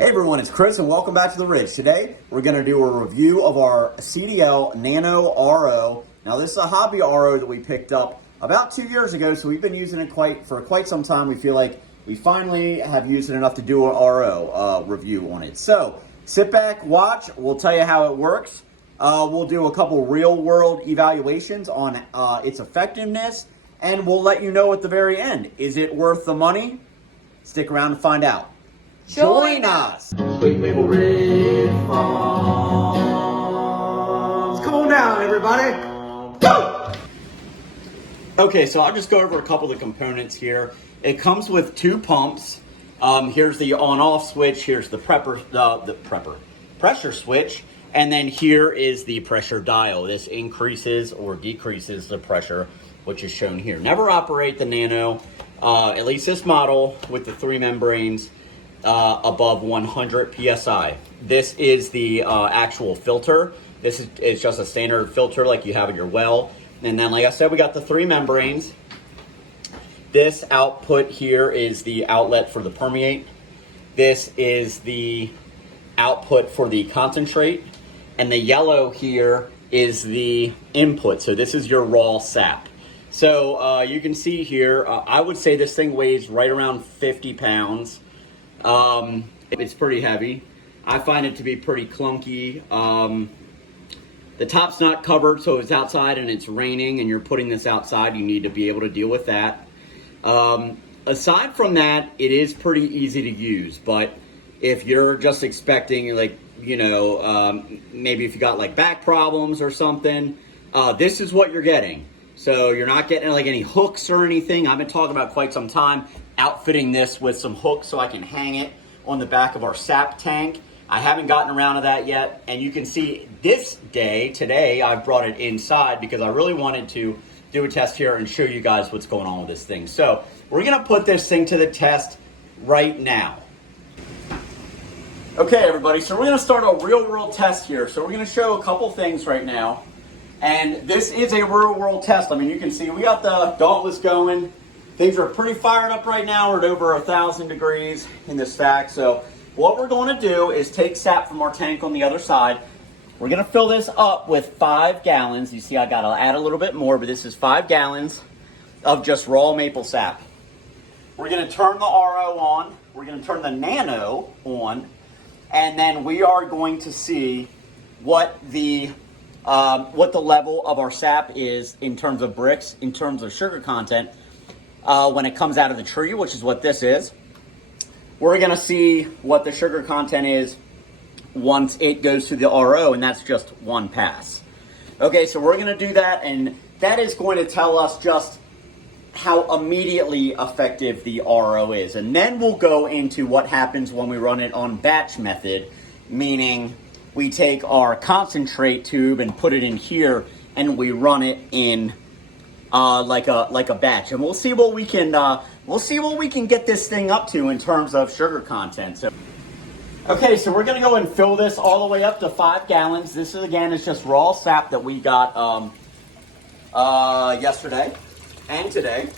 Hey everyone, it's Chris and welcome back to The Ridge. Today, we're going to do a review of our CDL Nano RO. Now this is a hobby RO that we picked up about 2 years ago, so we've been using it for quite some time. We feel like we finally have used it enough to do an RO review on it. So, sit back, watch, we'll tell you how it works. We'll do a couple real world evaluations on its effectiveness, and we'll let you know at the very end, is it worth the money? Stick around to find out. Join us! Sweet Maple Ridge Farms. Come on down, everybody. Go! Okay, so I'll just go over a couple of the components here. It comes with two pumps. Here's the on-off switch. Here's the pressure switch. And then here is the pressure dial. This increases or decreases the pressure, which is shown here. Never operate the Nano, at least this model, with the 3 membranes. Above 100 PSI. This is the actual filter. This is just a standard filter like you have in your well. And then, like I said, we got the 3 membranes. This output here is the outlet for the permeate. This is the output for the concentrate. And the yellow here is the input. So this is your raw sap. So you can see here, I would say this thing weighs right around 50 pounds. It's pretty heavy. I find it to be pretty clunky. The top's not covered, so if it's outside and it's raining and you're putting this outside, you need to be able to deal with that. Aside from that, it is pretty easy to use, but if you're just expecting, like, you know, maybe if you got like back problems or something, this is what you're getting. So you're not getting like any hooks or anything. I've been talking about quite some time outfitting this with some hooks so I can hang it on the back of our sap tank. I haven't gotten around to that yet. And you can see today, I brought it inside because I really wanted to do a test here and show you guys what's going on with this thing. So we're gonna put this thing to the test right now. Okay, everybody, so we're gonna start a real world test here. So we're gonna show a couple things right now. And this is a real world test. I mean, you can see we got the Dauntless going. Things are pretty fired up right now. We're at over 1,000 degrees in this stack. So what we're going to do is take sap from our tank on the other side. We're going to fill this up with 5 gallons. You see I got to add a little bit more, but this is 5 gallons of just raw maple sap. We're going to turn the RO on. We're going to turn the Nano on. And then we are going to see what the level of our sap is in terms of bricks, in terms of sugar content, when it comes out of the tree, which is what this is. We're going to see what the sugar content is once it goes through the RO, and that's just one pass. Okay, so we're going to do that, and that is going to tell us just how immediately effective the RO is. And then we'll go into what happens when we run it on batch method, meaning we take our concentrate tube and put it in here, and we run it in like a batch, and we'll see what we can get this thing up to in terms of sugar content. So, okay, so we're gonna go and fill this all the way up to 5 gallons. This is just raw sap that we got yesterday and today.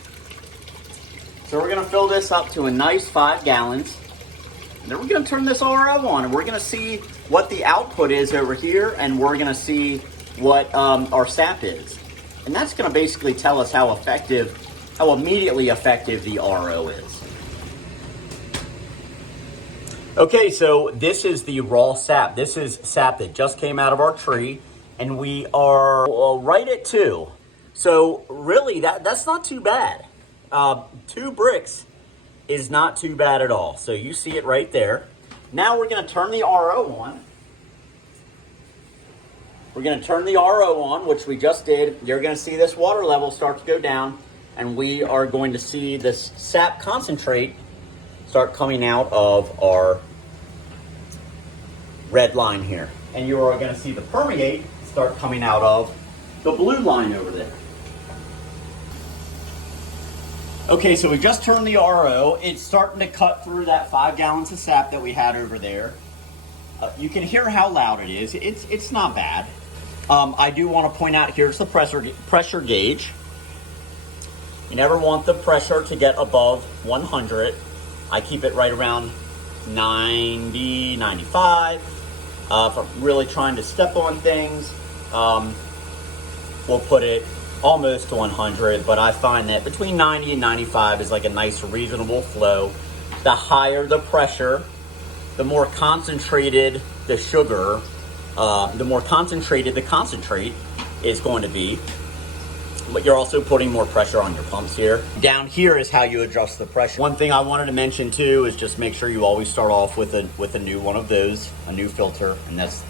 So we're gonna fill this up to a nice 5 gallons. And then we're gonna turn this RO on, and we're gonna see what the output is over here, and we're gonna see what our sap is. And that's gonna basically tell us how immediately effective the RO is. Okay, so this is the raw sap. This is sap that just came out of our tree, and we are right at 2. So really, that's not too bad. 2 bricks is not too bad at all. So you see it right there. Now we're gonna turn the RO on. We're gonna turn the RO on, which we just did. You're gonna see this water level start to go down, and we are going to see this sap concentrate start coming out of our red line here. And you are gonna see the permeate start coming out of the blue line over there. Okay, so we just turned the RO. It's starting to cut through that 5 gallons of sap that we had over there. You can hear how loud it is. It's not bad. I do want to point out, here's the pressure gauge. You never want the pressure to get above 100. I keep it right around 90, 95. If I'm really trying to step on things, we'll put it almost to 100, but I find that between 90 and 95 is like a nice reasonable flow. The higher the pressure, the more concentrated the sugar, the more concentrated the concentrate is going to be. But you're also putting more pressure on your pumps here. Down here is how you adjust the pressure. One thing I wanted to mention too is just make sure you always start off with a new one of those, a new filter, and that's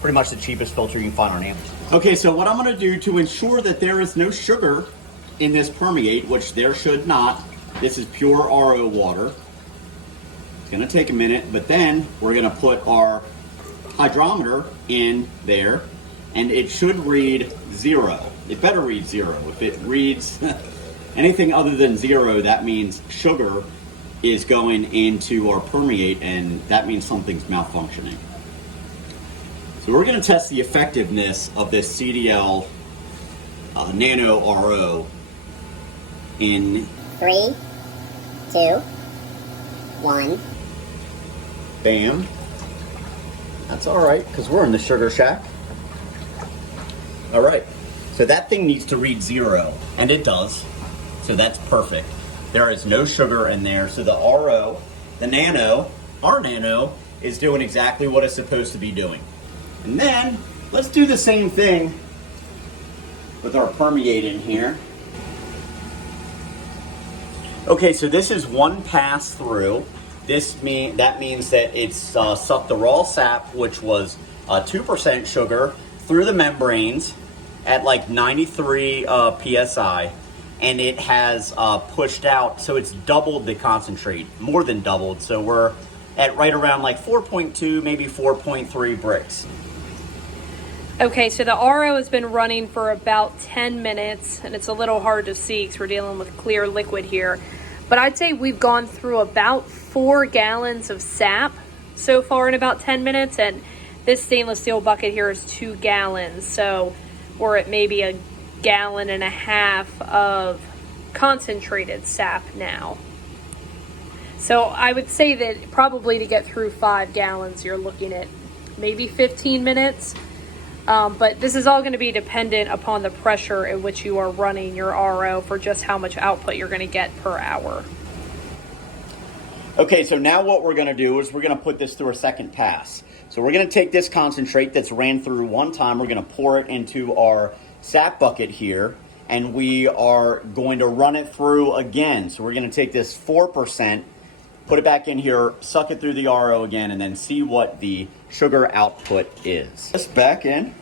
pretty much the cheapest filter you can find on Amazon. Okay, so what I'm gonna do to ensure that there is no sugar in this permeate, which there should not, this is pure RO water. It's gonna take a minute, but then we're gonna put our hydrometer in there, and it should read 0. It better read 0. If it reads anything other than 0, that means sugar is going into our permeate, and that means something's malfunctioning. So we're going to test the effectiveness of this CDL Nano RO in 3, 2, 1. Bam. That's all right, because we're in the sugar shack. All right, so that thing needs to read 0, and it does. So that's perfect. There is no sugar in there, so the RO, the Nano, our Nano, is doing exactly what it's supposed to be doing. And then, let's do the same thing with our permeate in here. Okay, so this is one pass through. That means that it's sucked the raw sap, which was 2% sugar, through the membranes at like 93 psi, and it has pushed out, so it's doubled the concentrate, more than doubled. So we're at right around like 4.2, maybe 4.3 bricks. Okay, so the RO has been running for about 10 minutes, and it's a little hard to see because we're dealing with clear liquid here. But I'd say we've gone through about 4 gallons of sap so far in about 10 minutes, and this stainless steel bucket here is 2 gallons. So we're at maybe 1.5 gallons of concentrated sap now. So I would say that probably to get through 5 gallons, you're looking at maybe 15 minutes. But this is all going to be dependent upon the pressure at which you are running your RO for just how much output you're going to get per hour. Okay, so now what we're going to do is we're going to put this through a second pass. So we're going to take this concentrate that's ran through one time, we're going to pour it into our sap bucket here, and we are going to run it through again. So we're going to take this 4%, put it back in here, suck it through the RO again, and then see what the sugar output is. This back in.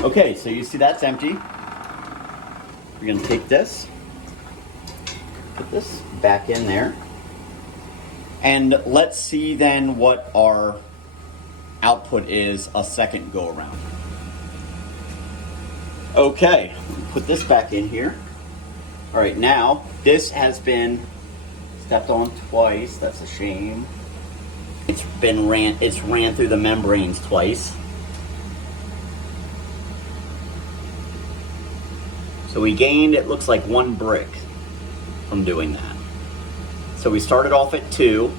Okay, so you see that's empty. We're going to take this, put this back in there, and let's see then what our output is a second go around. Okay, put this back in here. All right, now this has been stepped on twice. That's a shame. It's ran through the membranes twice. So we gained, it looks like 1 brick from doing that. So we started off at 2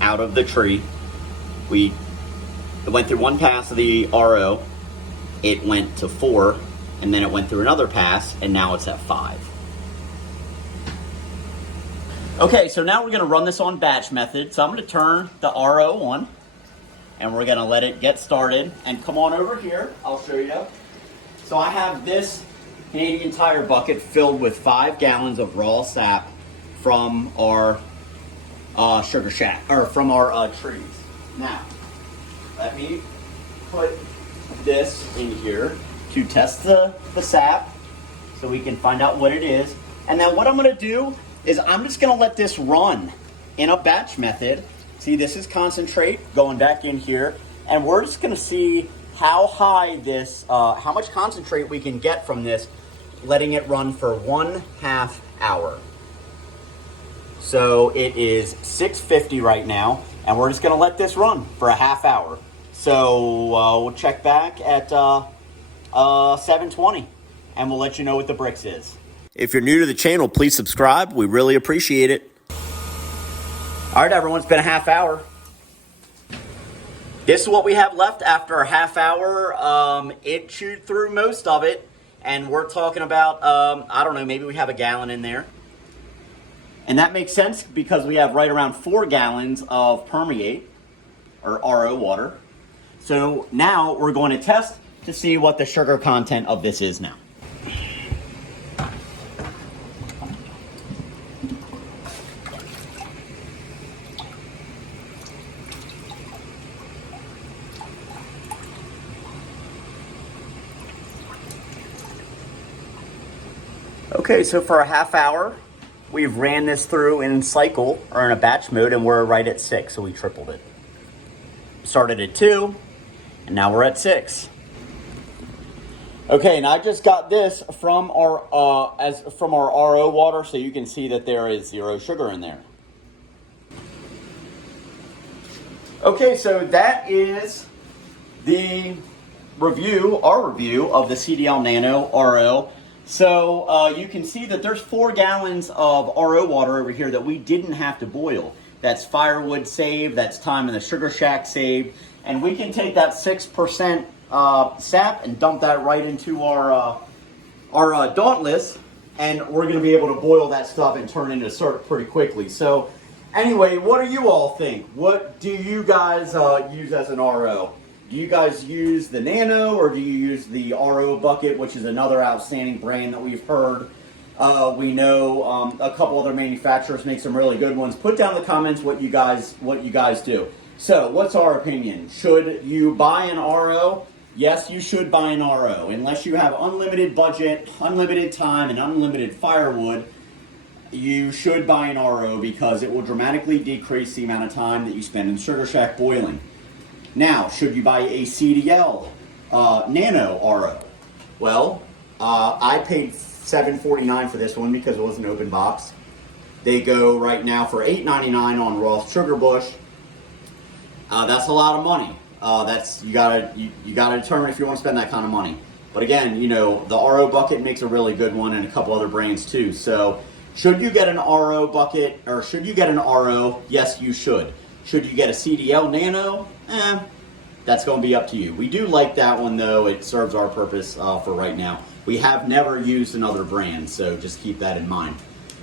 out of the tree. It went through 1 pass of the RO. It went to 4, and then it went through another pass, and now it's at 5. Okay, so now we're going to run this on batch method. So I'm going to turn the RO on, and we're going to let it get started. And come on over here, I'll show you. So I have this Canadian Tire bucket filled with 5 gallons of raw sap from our sugar shack, or from our trees. Now, let me put this in here to test the sap so we can find out what it is. And then what I'm going to do is I'm just going to let this run in a batch method. See, this is concentrate going back in here, and we're just going to see how high this, how much concentrate we can get from this, letting it run for 1/2 hour. So it is 6:50 right now, and we're just going to let this run for a 1/2 hour. So we'll check back at 7:20, and we'll let you know what the bricks is. If you're new to the channel, please subscribe. We really appreciate it. All right, everyone, it's been a half hour. This is what we have left after a half hour. It chewed through most of it, and we're talking about, I don't know, maybe we have a gallon in there. And that makes sense because we have right around 4 gallons of permeate, or RO water. So now we're going to test to see what the sugar content of this is now. Okay, so for a half hour, we've ran this through in cycle or in a batch mode, and we're right at 6, so we tripled it. Started at 2, and now we're at 6. Okay, and I just got this from our RO water, so you can see that there is 0 sugar in there. Okay, so that is the review, our review of the CDL Nano RO. So you can see that there's 4 gallons of RO water over here that we didn't have to boil. That's firewood saved, that's time in the sugar shack saved, and we can take that 6% sap and dump that right into our Dauntless, and we're going to be able to boil that stuff and turn it into syrup pretty quickly. So anyway, what do you all think? What do you guys use as an RO? Do you guys use the Nano, or do you use the RO bucket, which is another outstanding brand that we've heard? We know a couple other manufacturers make some really good ones. Put down in the comments what you guys do. So, what's our opinion? Should you buy an RO? Yes, you should buy an RO. Unless you have unlimited budget, unlimited time, and unlimited firewood, you should buy an RO because it will dramatically decrease the amount of time that you spend in Sugar Shack boiling. Now, should you buy a CDL Nano RO? Well, I paid $7.49 for this one because it was an open box. They go right now for $8.99 on Roth Sugar Bush. That's a lot of money. You gotta determine if you want to spend that kind of money. But again, you know, the RO bucket makes a really good one, and a couple other brands too. So, should you get an RO bucket, or should you get an RO? Yes, you should. Should you get a CDL Nano? That's going to be up to you. We do like that one, though. It serves our purpose for right now. We have never used another brand, so just keep that in mind.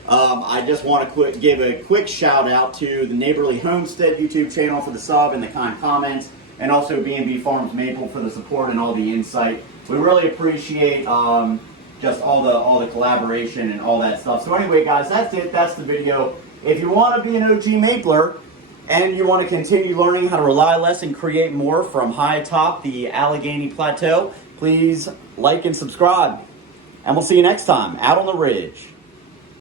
I just want to give a quick shout out to the Neighborly Homestead YouTube channel for the sub and the kind comments, and also B&B Farms Maple for the support and all the insight. We really appreciate just all the collaboration and all that stuff. So anyway, guys, that's it. That's the video. If you want to be an OG Mapler, and you want to continue learning how to rely less and create more from high atop the Allegheny Plateau, please like and subscribe. And we'll see you next time out on the ridge.